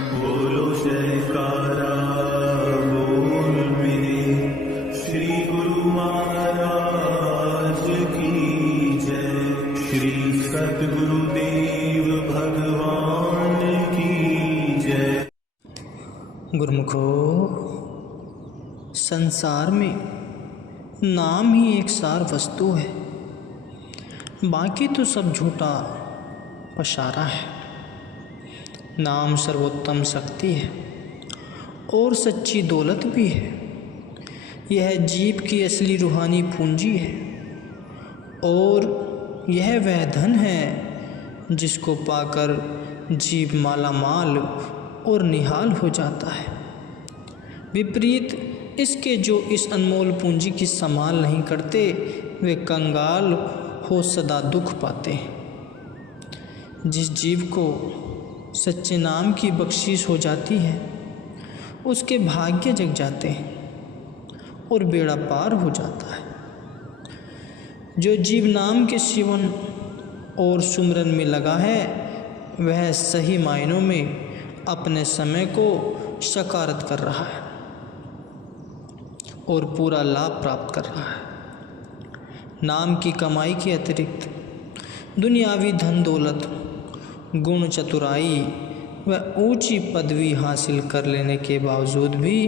बोलो जयकारा बोल मेरे श्री गुरु महाराज की जय। श्री सद्गुरुदेव भगवान की जय। गुरुमुखो, संसार में नाम ही एक सार वस्तु है, बाकी तो सब झूठा पशारा है। नाम सर्वोत्तम शक्ति है और सच्ची दौलत भी है। यह जीव की असली रूहानी पूंजी है और यह वह धन है जिसको पाकर जीव माला माल और निहाल हो जाता है। विपरीत इसके जो इस अनमोल पूंजी की संभाल नहीं करते, वे कंगाल हो सदा दुख पाते हैं। जिस जीव को सच्चे नाम की बख्शीश हो जाती है, उसके भाग्य जग जाते हैं और बेड़ा पार हो जाता है। जो जीव नाम के सेवन और सुमरन में लगा है, वह सही मायनों में अपने समय को सकारत कर रहा है और पूरा लाभ प्राप्त कर रहा है। नाम की कमाई के अतिरिक्त दुनियावी धन दौलत, गुण चतुराई व ऊंची पदवी हासिल कर लेने के बावजूद भी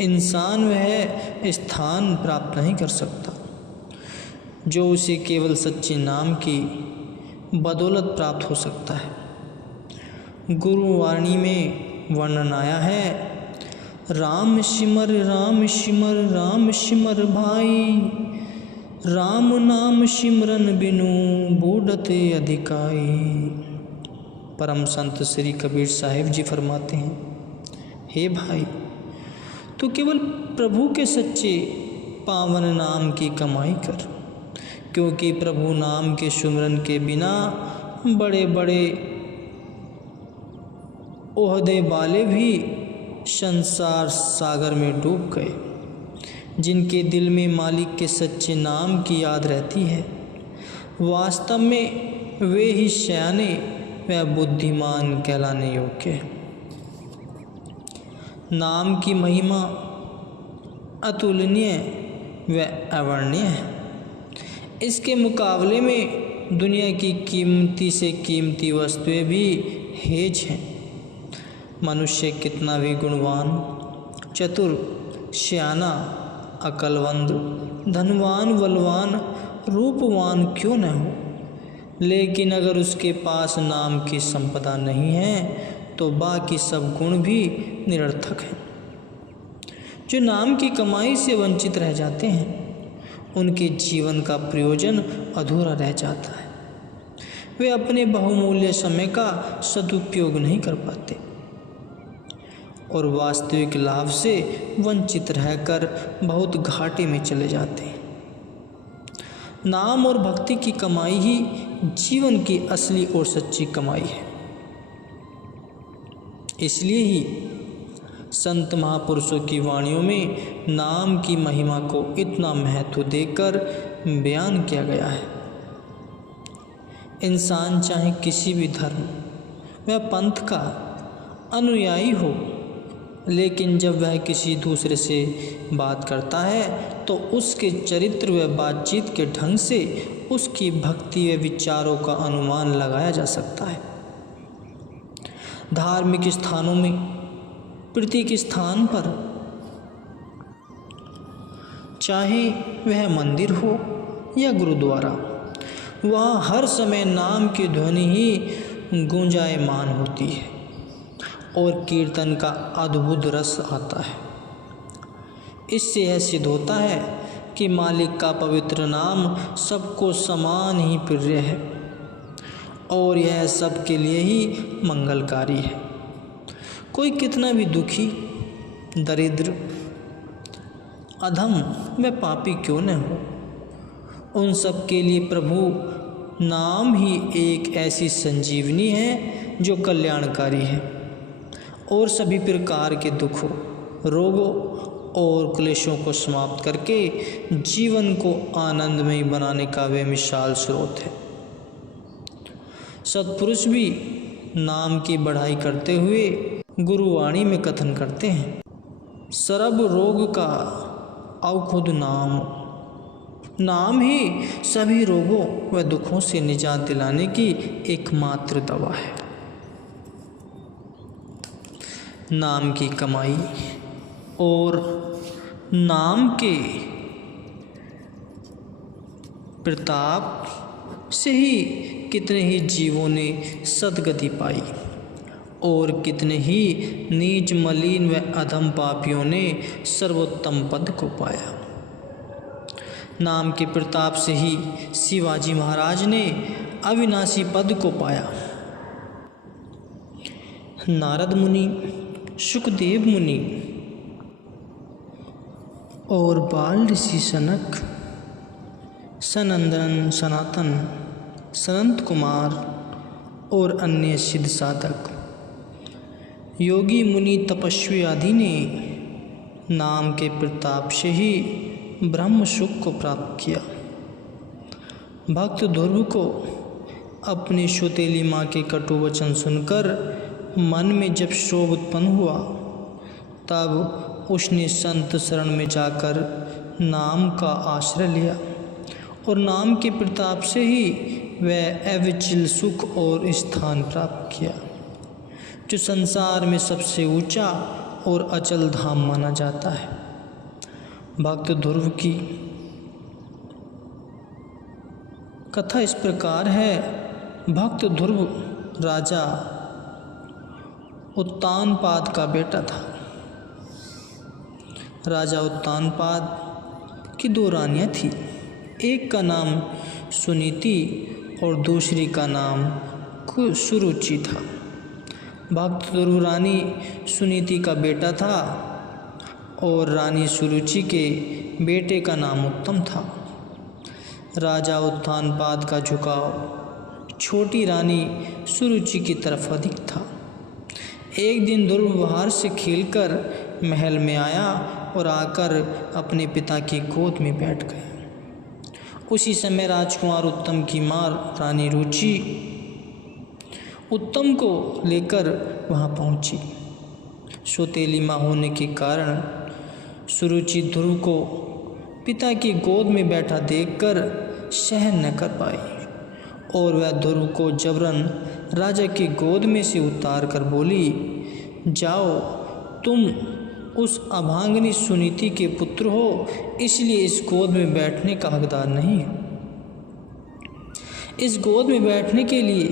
इंसान वह स्थान प्राप्त नहीं कर सकता जो उसे केवल सच्चे नाम की बदौलत प्राप्त हो सकता है। गुरुवाणी में वर्णन आया है, राम सिमर राम सिमर राम सिमर भाई, राम नाम सिमरन बिनु बूढ़ते अधिकाई। परम संत श्री कबीर साहिब जी फरमाते हैं, हे भाई, तू केवल प्रभु के सच्चे पावन नाम की कमाई कर, क्योंकि प्रभु नाम के सुमरन के बिना बड़े बड़े ओहदे वाले भी संसार सागर में डूब गए। जिनके दिल में मालिक के सच्चे नाम की याद रहती है, वास्तव में वे ही सयाने व बुद्धिमान कहलाने योग्य है। नाम की महिमा अतुलनीय व अवर्णनीय है। इसके मुकाबले में दुनिया की कीमती से कीमती वस्तुएं भी हेज हैं। मनुष्य कितना भी गुणवान, चतुर, सियाना, अकलवंद, धनवान, बलवान, रूपवान क्यों न हो, लेकिन अगर उसके पास नाम की संपदा नहीं है तो बाकी सब गुण भी निरर्थक हैं। जो नाम की कमाई से वंचित रह जाते हैं, उनके जीवन का प्रयोजन अधूरा रह जाता है। वे अपने बहुमूल्य समय का सदुपयोग नहीं कर पाते और वास्तविक लाभ से वंचित रहकर बहुत घाटे में चले जाते हैं। नाम और भक्ति की कमाई ही जीवन की असली और सच्ची कमाई है। इसलिए ही संत महापुरुषों की वाणियों में नाम की महिमा को इतना महत्व देकर बयान किया गया है। इंसान चाहे किसी भी धर्म व पंथ का अनुयायी हो, लेकिन जब वह किसी दूसरे से बात करता है तो उसके चरित्र व बातचीत के ढंग से उसकी भक्ति व विचारों का अनुमान लगाया जा सकता है। धार्मिक स्थानों में प्रतीक स्थान पर, चाहे वह मंदिर हो या गुरुद्वारा, वहाँ हर समय नाम की ध्वनि ही गूंजायमान होती है और कीर्तन का अद्भुत रस आता है। इससे यह सिद्ध होता है कि मालिक का पवित्र नाम सबको समान ही प्रिय है और यह सबके लिए ही मंगलकारी है। कोई कितना भी दुखी, दरिद्र, अधम व पापी क्यों न हो, उन सब के लिए प्रभु नाम ही एक ऐसी संजीवनी है जो कल्याणकारी है और सभी प्रकार के दुखों, रोगों और क्लेशों को समाप्त करके जीवन को आनंदमय बनाने का वे मिसाल स्रोत है। सत्पुरुष भी नाम की बढ़ाई करते हुए गुरुवाणी में कथन करते हैं, सर्ब रोग का औखुद नाम, नाम ही सभी रोगों व दुखों से निजात दिलाने की एकमात्र दवा है। नाम की कमाई और नाम के प्रताप से ही कितने ही जीवों ने सद्गति पाई और कितने ही नीच मलिन व अधम पापियों ने सर्वोत्तम पद को पाया। नाम के प्रताप से ही शिवाजी महाराज ने अविनाशी पद को पाया। नारद मुनि, सुखदेव मुनि और बाल ऋषि सनक, सनंदन, सनातन, सनंत कुमार और अन्य सिद्ध साधक, योगी मुनि, तपस्वी आदि ने नाम के प्रताप से ही ब्रह्म सुख को प्राप्त किया। भक्त ध्रुव को अपनी सौतेली माँ के कटु वचन सुनकर मन में जब क्षोभ उत्पन्न हुआ, तब उसने संत शरण में जाकर नाम का आश्रय लिया और नाम के प्रताप से ही वह अविचल सुख और स्थान प्राप्त किया, जो संसार में सबसे ऊंचा और अचल धाम माना जाता है। भक्त ध्रुव की कथा इस प्रकार है। भक्त ध्रुव राजा उत्तानपाद का बेटा था। राजा उत्तानपाद की दो रानियां थीं, एक का नाम सुनीति और दूसरी का नाम सुरुचि था। भक्त ध्रुव रानी सुनीति का बेटा था और रानी सुरुचि के बेटे का नाम उत्तम था। राजा उत्तानपाद का झुकाव छोटी रानी सुरुचि की तरफ अधिक था। एक दिन ध्रुव बाहर से खेलकर महल में आया और आकर अपने पिता की गोद में बैठ गया। उसी समय राजकुमार उत्तम की मां रानी रुचि उत्तम को लेकर वहां पहुंची। सौतेली मां होने के कारण सुरुचि ध्रुव को पिता की गोद में बैठा देखकर सहन न कर पाई और वह ध्रुव को जबरन राजा की गोद में से उतार कर बोली, जाओ, तुम उस अभांगनी सुनीति के पुत्र हो, इसलिए इस गोद में बैठने का हकदार नहीं है। इस गोद में बैठने के लिए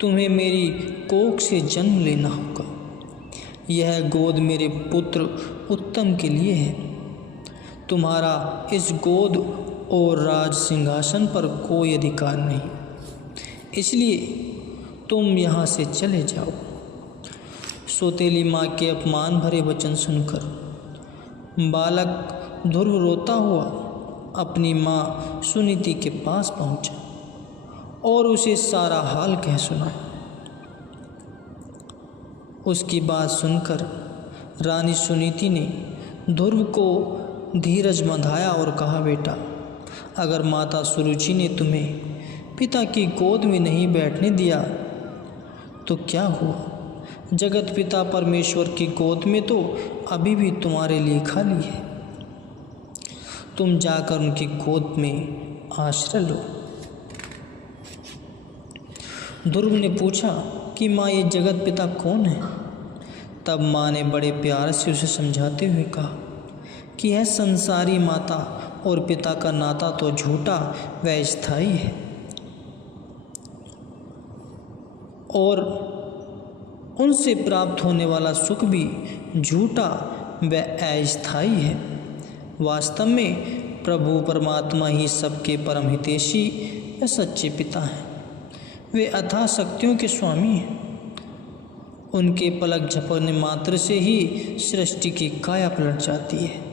तुम्हें मेरी कोख से जन्म लेना होगा। यह गोद मेरे पुत्र उत्तम के लिए है। तुम्हारा इस गोद और राज सिंहासन पर कोई अधिकार नहीं, इसलिए तुम यहाँ से चले जाओ। सौतेली माँ के अपमान भरे वचन सुनकर बालक ध्रुव रोता हुआ अपनी माँ सुनीति के पास पहुँचा और उसे सारा हाल कह सुनाया। उसकी बात सुनकर रानी सुनीति ने ध्रुव को धीरज बंधाया और कहा, बेटा, अगर माता सुरुचि ने तुम्हें पिता की गोद में नहीं बैठने दिया तो क्या हुआ? जगत पिता परमेश्वर की गोद में तो अभी भी तुम्हारे लिए खाली है। तुम जाकर उनकी गोद में आश्रय लो। ध्रुव ने पूछा कि माँ, ये जगत पिता कौन है? तब माँ ने बड़े प्यार से उसे समझाते हुए कहा कि यह संसारी माता और पिता का नाता तो झूठा व स्थायी है और उनसे प्राप्त होने वाला सुख भी झूठा व अस्थायी है। वास्तव में प्रभु परमात्मा ही सबके परम हितैषी व सच्चे पिता हैं। वे अथाह शक्तियों के स्वामी हैं। उनके पलक झपकने मात्र से ही सृष्टि की काया पलट जाती है।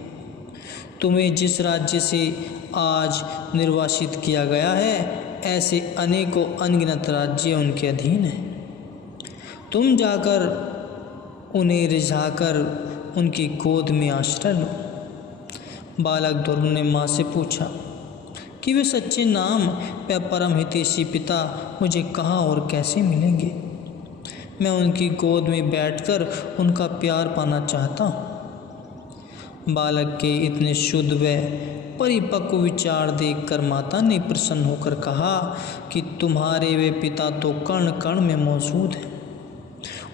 तुम्हें जिस राज्य से आज निर्वासित किया गया है, ऐसे अनेकों अनगिनत राज्य उनके अधीन हैं। तुम जाकर उन्हें रिझाकर उनकी गोद में आश्रय लो। बालक ध्रुव ने माँ से पूछा कि वे सच्चे नाम व परम हितैषी पिता मुझे कहाँ और कैसे मिलेंगे? मैं उनकी गोद में बैठकर उनका प्यार पाना चाहता हूँ। बालक के इतने शुद्ध व परिपक्व विचार देखकर माता ने प्रसन्न होकर कहा कि तुम्हारे वे पिता तो कण कण में मौजूद हैं।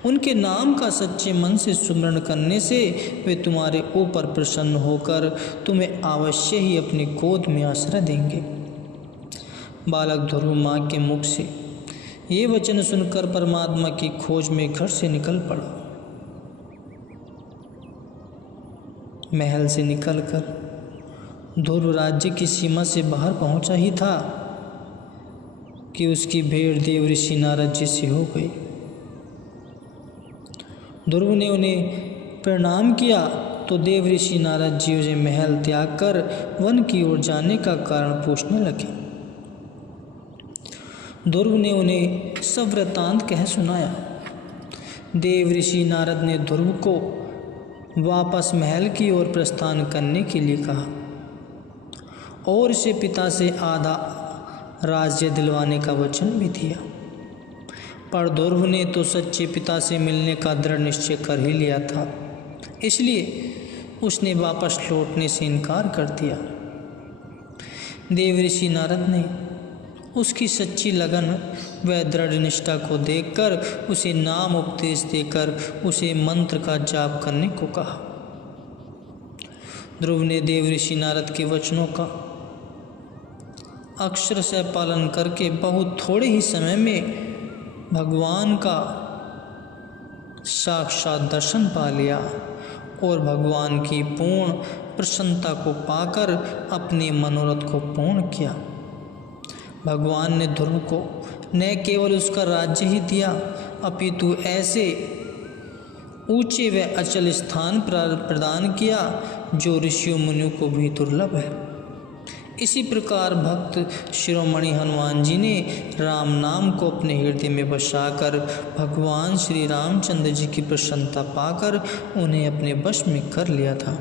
उनके नाम का सच्चे मन से सुमरण करने से वे तुम्हारे ऊपर प्रसन्न होकर तुम्हें अवश्य ही अपनी गोद में आश्रय देंगे। बालक ध्रुव माँ के मुख से ये वचन सुनकर परमात्मा की खोज में घर से निकल पड़ा। महल से निकलकर ध्रुव राज्य की सीमा से बाहर पहुंचा ही था कि उसकी भेंट देव ऋषि नारद जी से हो गई। ध्रुव ने उन्हें प्रणाम किया तो देव ऋषि नारद जी उसे महल त्याग कर वन की ओर जाने का कारण पूछने लगे। ध्रुव ने उन्हें सब वृत्तांत कह सुनाया। देव ऋषि नारद ने ध्रुव को वापस महल की ओर प्रस्थान करने के लिए कहा और उसे पिता से आधा राज्य दिलवाने का वचन भी दिया। पर ध्रुव ने तो सच्चे पिता से मिलने का दृढ़ निश्चय कर ही लिया था, इसलिए उसने वापस लौटने से इनकार कर दिया। देव ऋषि नारद ने उसकी सच्ची लगन व दृढ़ निष्ठा को देखकर उसे नाम उपदेश देकर उसे मंत्र का जाप करने को कहा। ध्रुव ने देव ऋषि नारद के वचनों का अक्षरशः पालन करके बहुत थोड़े ही समय में भगवान का साक्षात दर्शन पा लिया और भगवान की पूर्ण प्रसन्नता को पाकर अपने मनोरथ को पूर्ण किया। भगवान ने ध्रुव को न केवल उसका राज्य ही दिया अपितु ऐसे ऊंचे व अचल स्थान प्रदान किया जो ऋषियों मुनियों को भी दुर्लभ है। इसी प्रकार भक्त शिरोमणि हनुमान जी ने राम नाम को अपने हृदय में बसाकर भगवान श्री रामचंद्र जी की प्रसन्नता पाकर उन्हें अपने वश में कर लिया था।